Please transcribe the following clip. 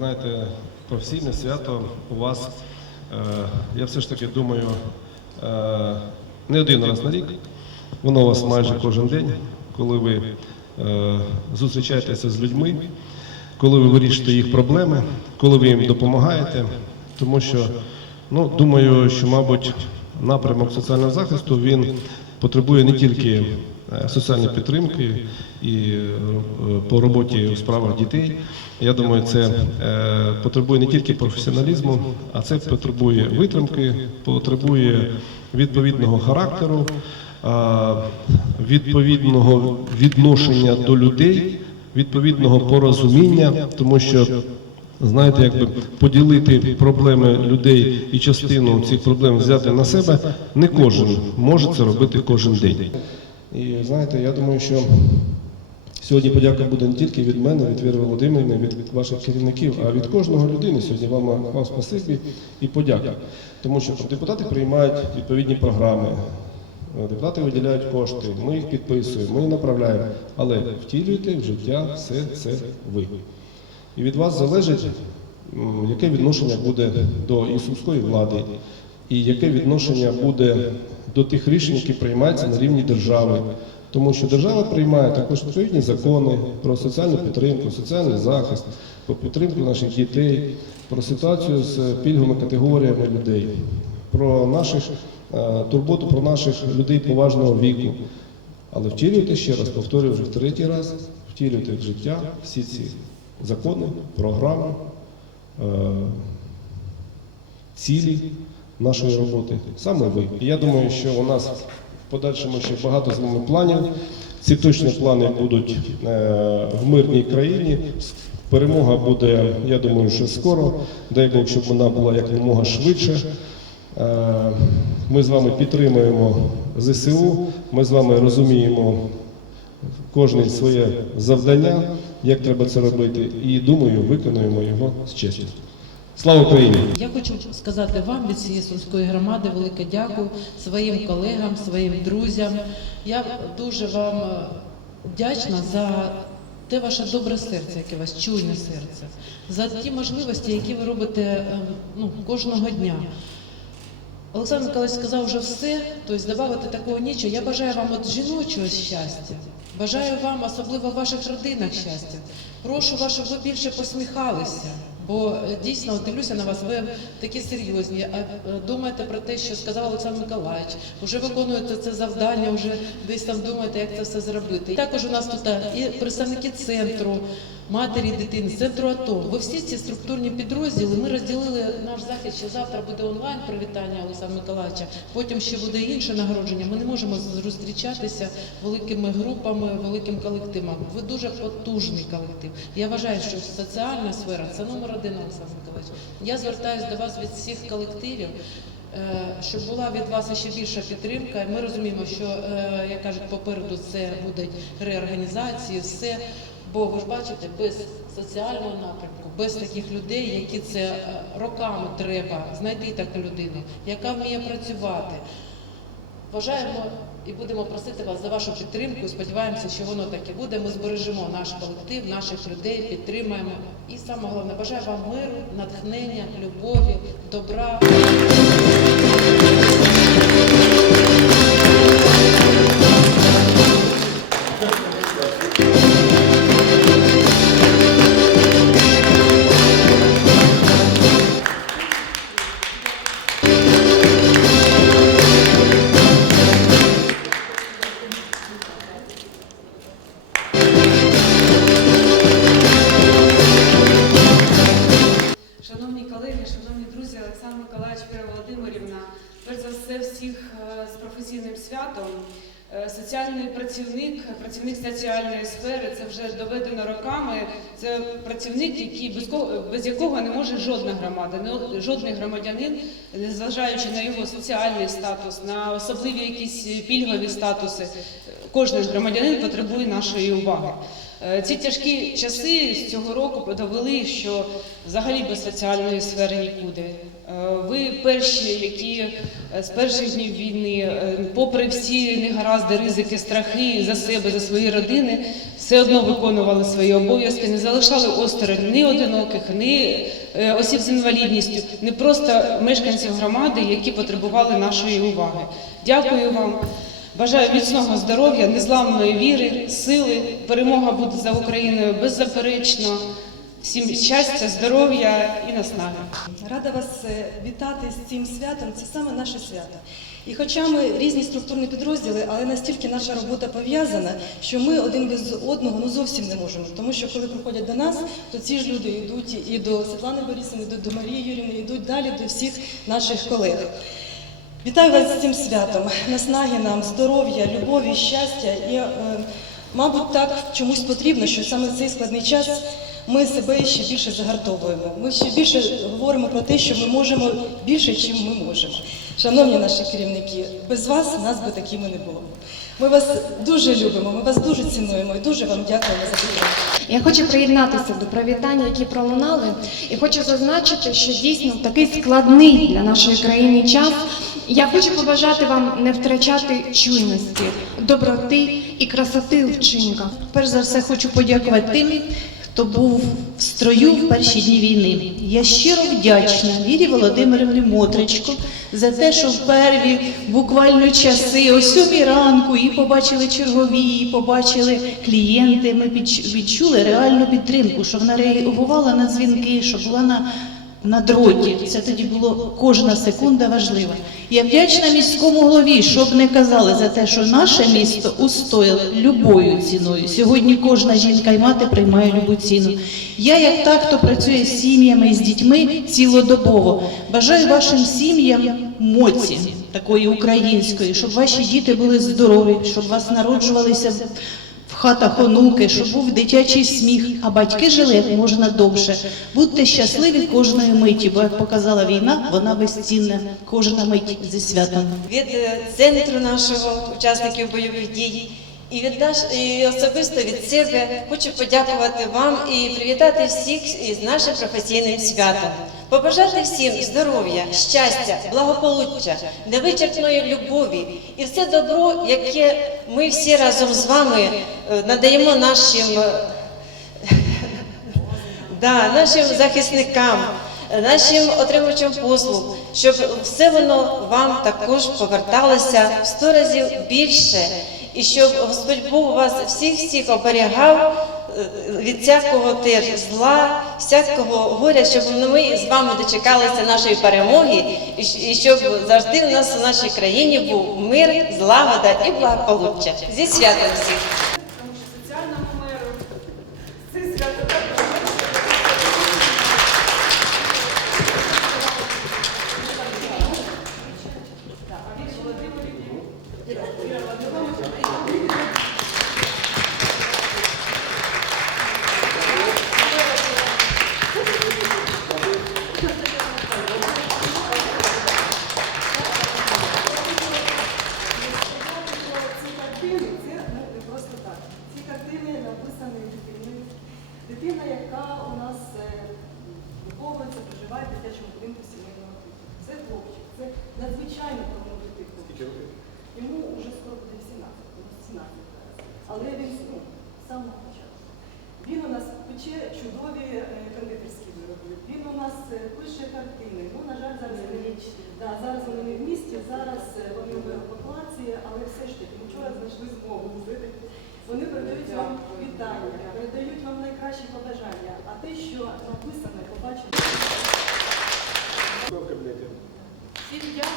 знаєте, професійне свято у вас, е, я все ж таки думаю, е, не один раз на рік. Воно у вас майже кожен день, коли ви е, зустрічаєтеся з людьми, коли ви вирішуєте їх проблеми, коли ви їм допомагаєте. Тому що, ну, думаю, що, мабуть, напрямок соціального захисту він потребує не тільки соціальної підтримки і е, по роботі у справах дітей. Я думаю, це е, потребує не тільки професіоналізму, а це потребує витримки, потребує відповідного характеру, е, відповідного відношення до людей, відповідного порозуміння, тому що знаєте, якби поділити проблеми людей і частину цих проблем взяти на себе, не кожен може це робити кожен день. І знаєте, я думаю, що сьогодні подяка буде не тільки від мене, від Віри Володимирівни, від ваших керівників, а від кожного людини сьогодні вам, вам спасибі і подяка. Тому що депутати приймають відповідні програми. Депутати виділяють кошти, ми їх підписуємо, ми їх направляємо, але втілюєте в життя все це ви. І від вас залежить, яке відношення буде до ісумської влади, і яке відношення буде до тих рішень, які приймаються на рівні держави. Тому що держава приймає також відповідні закони про соціальну підтримку, соціальний захист, про підтримку наших дітей, про ситуацію з пільговими категоріями людей, про наших е, турботу про наших людей поважного віку. Але втілюйте ще раз, повторюю вже в третій раз, втілюйте в життя всі ці закони, програми, е, цілі нашої роботи. Саме ви. І я думаю, що у нас в подальшому ще багато з вами планів. Ці точні плани будуть е, в мирній країні. Перемога буде, я думаю, що скоро. Дай Бог, щоб вона була якомога швидше. Е, Ми з вами підтримуємо ЗСУ, ми з вами розуміємо кожне своє завдання, як треба це робити, і думаю, виконуємо його з честю. Слава Україні! Я хочу сказати вам від цієї сумської громади велике дякую своїм колегам, своїм друзям. Я дуже вам е, вдячна за те ваше добре серце, яке вас чуйне серце, за ті можливості, які ви робите е, ну, кожного дня. Олександр Миколаївич сказав вже все, тобто додати такого нічого. Я бажаю вам от жіночого щастя, бажаю вам, особливо в ваших родинах щастя. Прошу вас, щоб ви більше посміхалися. Бо е, дійсно дивлюся на вас, ви такі серйозні. А е, думаєте про те, що сказав Олександр Миколаївич, вже виконуєте це завдання, вже десь там думаєте, як це все зробити. І також у нас тут е, і представники центру матері дитини, центру АТО. Ви всі ці структурні підрозділи. Ми розділили наш захід. Ще завтра буде онлайн привітання Олександра Миколаївича. Потім ще буде інше нагородження. Ми не можемо зустрічатися великими групами, великим колективом. Ви дуже потужний колектив. Я вважаю, що соціальна сфера це номер один Олександр Миколаївич. Я звертаюся до вас від всіх колективів. е, Щоб була від вас ще більша підтримка. Ми розуміємо, що е, як кажуть, попереду це будуть реорганізації, все. Бо ви ж бачите, без соціального напрямку, без таких людей, які це е, роками треба знайти таку людину, яка вміє працювати. Бажаємо і будемо просити вас за вашу підтримку. Сподіваємося, що воно так і буде. Ми збережемо наш колектив, наших людей, підтримаємо. І саме головне, бажаю вам миру, натхнення, любові, добра. Шановні друзі, Олександр Миколаївич, Віра Володимирівна, перш за все, всіх е, з професійним святом. Е, Соціальний працівник, працівник соціальної сфери, це вже доведено роками. Це працівник, який без без якого не може жодна громада, жодний громадянин, незважаючи на його соціальний статус, на особливі якісь пільгові статуси, кожен громадянин потребує нашої уваги. Е, Ці тяжкі часи з цього року довели, що взагалі без соціальної сфери нікуди. Е, Ви перші, які е, з перших днів війни, попри всі негаразди, ризики, страхи за себе, за свої родини, все одно виконували свої обов'язки, не залишали осторонь ні одиноких, ні осіб з інвалідністю, не просто мешканців громади, які потребували нашої уваги. Дякую вам. Бажаю міцного здоров'я, незламної віри, сили. Перемога буде за Україною беззаперечно. Всім щастя, здоров'я і наснаги. Рада вас е, вітати з цим святом. Це саме наше свято. І хоча ми різні структурні підрозділи, але настільки наша робота пов'язана, що ми один без одного ну зовсім не можемо. Тому що коли приходять до нас, то ці ж люди йдуть і до Світлани Борисівни, йдуть до Марії Юрівни, йдуть далі до всіх наших колег. Вітаю вас з цим святом, наснаги нам, здоров'я, любові, щастя. І, е, мабуть, так чомусь потрібно, що саме в цей складний час ми себе ще більше загартовуємо. Ми ще більше говоримо про те, що ми можемо більше, чим ми можемо. Шановні наші керівники, без вас нас би такими не було. Ми вас дуже любимо, ми вас дуже цінуємо і дуже вам дякуємо за підтримку. Я хочу приєднатися до привітань, які пролунали, і хочу зазначити, що дійсно такий складний для нашої країни час. Я хочу побажати вам не втрачати чуйності, доброти і красоти у вчинках. Перш за все хочу подякувати тим, хто був в строю в перші дні війни. Я щиро вдячна Вірі Володимирівні Мотричко за те, що в перві буквально часи, о сьомій ранку, і побачили чергові, і побачили клієнти. Ми відчули реальну підтримку, що вона реагувала на дзвінки, що була на на дроті. Це тоді було кожна секунда важлива. Я вдячна міському голові, щоб не казали за те, що наше місто устояло любою ціною. Сьогодні кожна жінка і мати приймає любу ціну. Я, як та, хто працює з сім'ями і з дітьми цілодобово, бажаю вашим сім'ям моці такої української, щоб ваші діти були здорові, щоб вас народжувалися хатах онуки, щоб був дитячий сміх, а батьки жили як можна довше. Будьте щасливі кожної миті, бо як показала війна, вона безцінна. Кожна мить зі святом. від е, центру нашого учасників бойових дій. І від наш і особисто від себе хочу подякувати вам і привітати всіх із нашим професійним святом. Побажати всім здоров'я, щастя, благополуччя, невичерпної любові і все добро, яке ми всі разом з вами е, надаємо нашим е, да, нашим захисникам, нашим отримувачам послуг, щоб все воно вам також поверталося в сто разів більше, і щоб Господь Бог вас всіх всіх оберігав е, від всякого теж зла, всякого горя, щоб ми з вами дочекалися нашої перемоги, і щоб завжди у нас у нашій країні був мир, злагода і благополуччя. Зі святом всіх! Так. Ці картини написані дитиною. Дитина, яка у нас е, виховується, проживає в дитячому будинку сімейного типу. Це хлопчик, це надзвичайно талановитий хлопчик. Йому вже скоро буде 18, йому 17 зараз. Але він ну, з самого початку. Він у нас пече чудові е, кондитерські вироби. Він у нас е, пише картини. Ну, на жаль, зараз вони, да, зараз вони не в місті, зараз вони в евакуації, але все ж таки, ми вчора знайшли змогу. Вони вітання, передають вам найкращі побажання. А те, що написане, побачимо. Всім дякую.